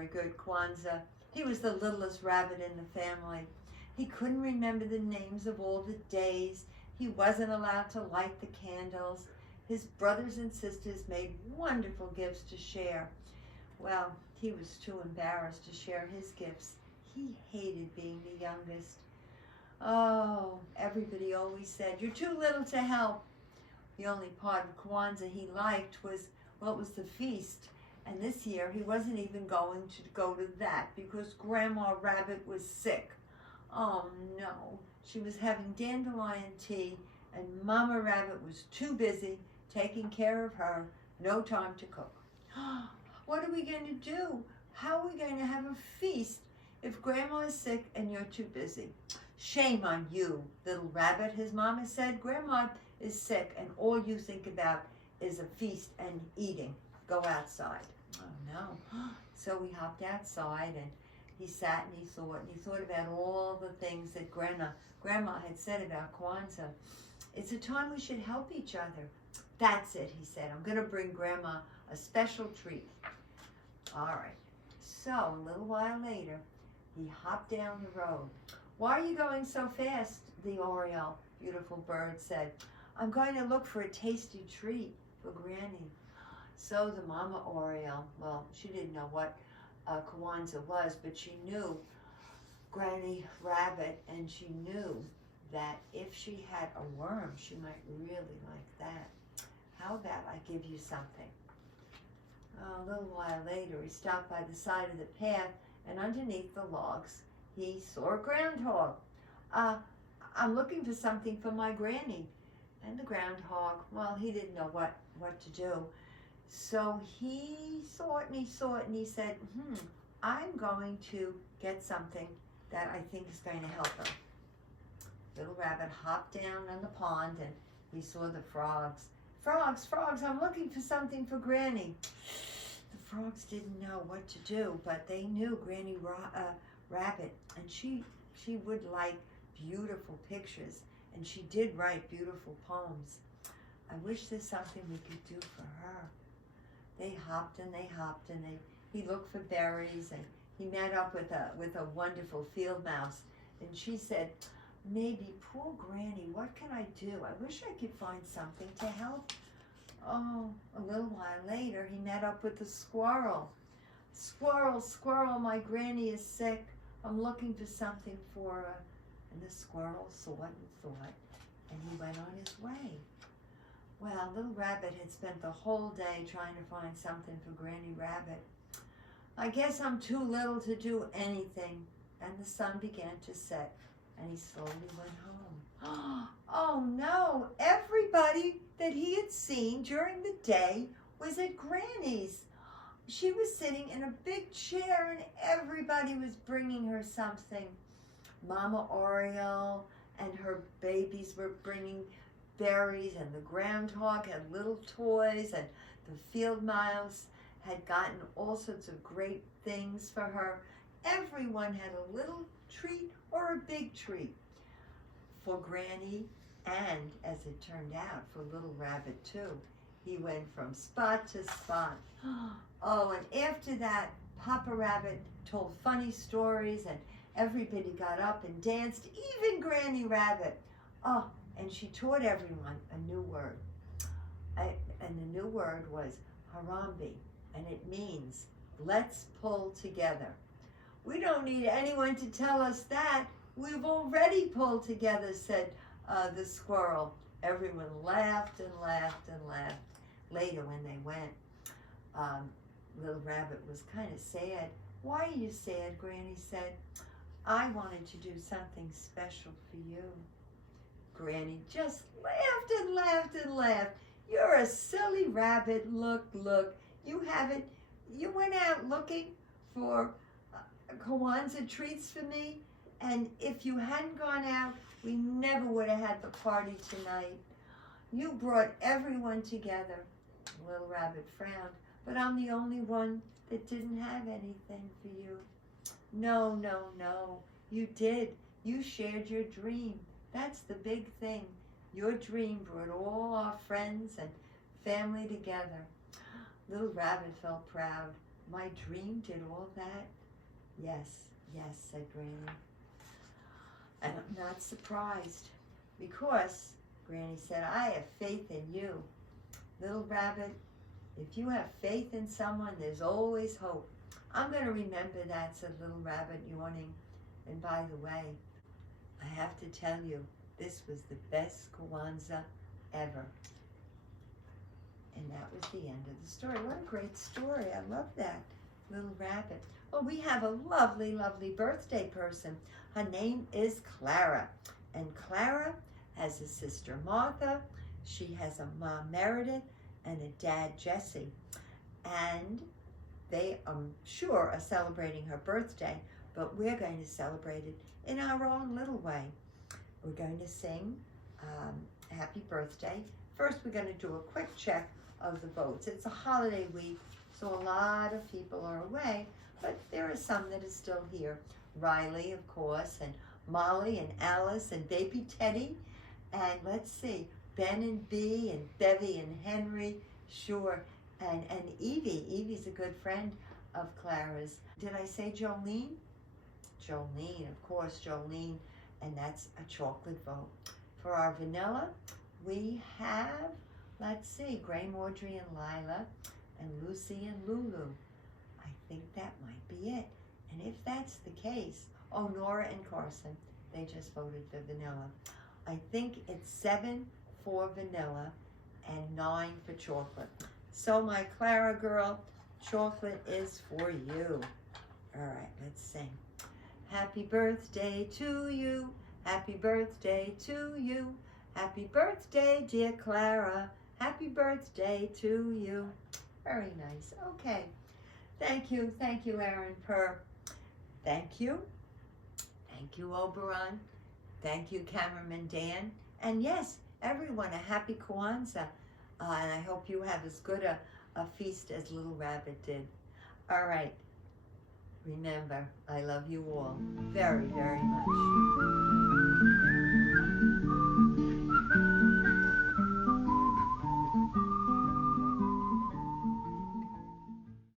very good Kwanzaa. He was the littlest rabbit in the family. He couldn't remember the names of all the days. He wasn't allowed to light the candles. His brothers and sisters made wonderful gifts to share. Well, he was too embarrassed to share his gifts. He hated being the youngest. Oh, everybody always said, "You're too little to help." The only part of Kwanzaa he liked was, well, it was the feast. And this year he wasn't even going to go to that because Grandma Rabbit was sick. Oh no, she was having dandelion tea and Mama Rabbit was too busy taking care of her, no time to cook. What are we going to do? How are we going to have a feast if Grandma is sick and you're too busy? Shame on you, little rabbit, his mama said. Grandma is sick and all you think about is a feast and eating. Go outside. Oh no. So he hopped outside and he sat and he thought about all the things that Grandma had said about Kwanzaa. It's a time we should help each other. That's it, he said. I'm going to bring Grandma a special treat. All right. So a little while later, he hopped down the road. Why are you going so fast? The Oriole, beautiful bird, said. I'm going to look for a tasty treat for Granny. So the Mama Oriole, well, she didn't know what Kwanzaa was, but she knew Granny Rabbit, and she knew that if she had a worm, she might really like that. How about I give you something? A little while later, he stopped by the side of the path, and underneath the logs, he saw a groundhog. I'm looking for something for my Granny. And the groundhog, well, he didn't know what to do. So he saw it and he saw it and he said, I'm going to get something that I think is going to help her. Little rabbit hopped down on the pond and he saw the frogs. Frogs, frogs, I'm looking for something for Granny. The frogs didn't know what to do, but they knew Granny Rabbit, and she would like beautiful pictures, and she did write beautiful poems. I wish there's something we could do for her. They hopped and he looked for berries, and he met up with a wonderful field mouse, and she said, maybe, poor Granny, what can I do? I wish I could find something to help. Oh, a little while later, he met up with the squirrel. Squirrel, squirrel, my Granny is sick. I'm looking for something for her. And the squirrel thought and thought, and he went on his way. Well, little rabbit had spent the whole day trying to find something for Granny Rabbit. I guess I'm too little to do anything. And the sun began to set, and he slowly went home. Oh no, everybody that he had seen during the day was at Granny's. She was sitting in a big chair and everybody was bringing her something. Mama Oriole and her babies were bringing berries, and the groundhog had little toys, and the field mouse had gotten all sorts of great things for her. Everyone had a little treat or a big treat for Granny, and as it turned out, for little rabbit too. He went from spot to spot. Oh, and after that, Papa Rabbit told funny stories, and everybody got up and danced, even Granny Rabbit. Oh, and she taught everyone a new word. And the new word was Harambe, and it means, let's pull together. We don't need anyone to tell us that. We've already pulled together, said the squirrel. Everyone laughed and laughed and laughed. Later when they went, little rabbit was kind of sad. Why are you sad? Granny said. I wanted to do something special for you. Granny just laughed and laughed and laughed. You're a silly rabbit. Look, look. You went out looking for Kwanzaa treats for me, and if you hadn't gone out, we never would have had the party tonight. You brought everyone together. Little rabbit frowned, but I'm the only one that didn't have anything for you. No, no, no, you did. You shared your dream. That's the big thing. Your dream brought all our friends and family together. Little rabbit felt proud. My dream did all that? Yes, yes, said Granny. And I'm not surprised, because, Granny said, I have faith in you. Little rabbit, if you have faith in someone, there's always hope. I'm going to remember that, said Little Rabbit, yawning. And by the way, I have to tell you, this was the best Kwanzaa ever. And that was the end of the story. What a great story. I love that, Little Rabbit. Well, we have a lovely, lovely birthday person. Her name is Clara. And Clara has a sister, Martha. She has a mom, Meredith, and a dad, Jesse. And they, I'm sure, are celebrating her birthday, but we're going to celebrate it in our own little way. We're going to sing Happy Birthday. First, we're going to do a quick check of the votes. It's a holiday week, so a lot of people are away, but there are some that are still here. Riley, of course, and Molly, and Alice, and baby Teddy, and let's see, Ben and Bee, and Bevy, and Henry, sure, and Evie. Evie's a good friend of Clara's. Did I say Jolene? Jolene, of course, Jolene, and that's a chocolate vote. For our vanilla, we have, let's see, Gray, Audrey, and Lila, and Lucy and Lulu. I think that might be it. And if that's the case, oh, Nora and Carson, they just voted for vanilla. I think it's 7 for vanilla and 9 for chocolate. So my Clara girl, chocolate is for you. All right, let's sing. Happy birthday to you. Happy birthday to you. Happy birthday, dear Clara. Happy birthday to you. Very nice. Okay. Thank you, Aaron Purr. Thank you. Thank you, Oberon. Thank you, Cameraman Dan. And yes, everyone, a happy Kwanzaa. And I hope you have as good a feast as Little Rabbit did. All right. Remember, I love you all very, very much.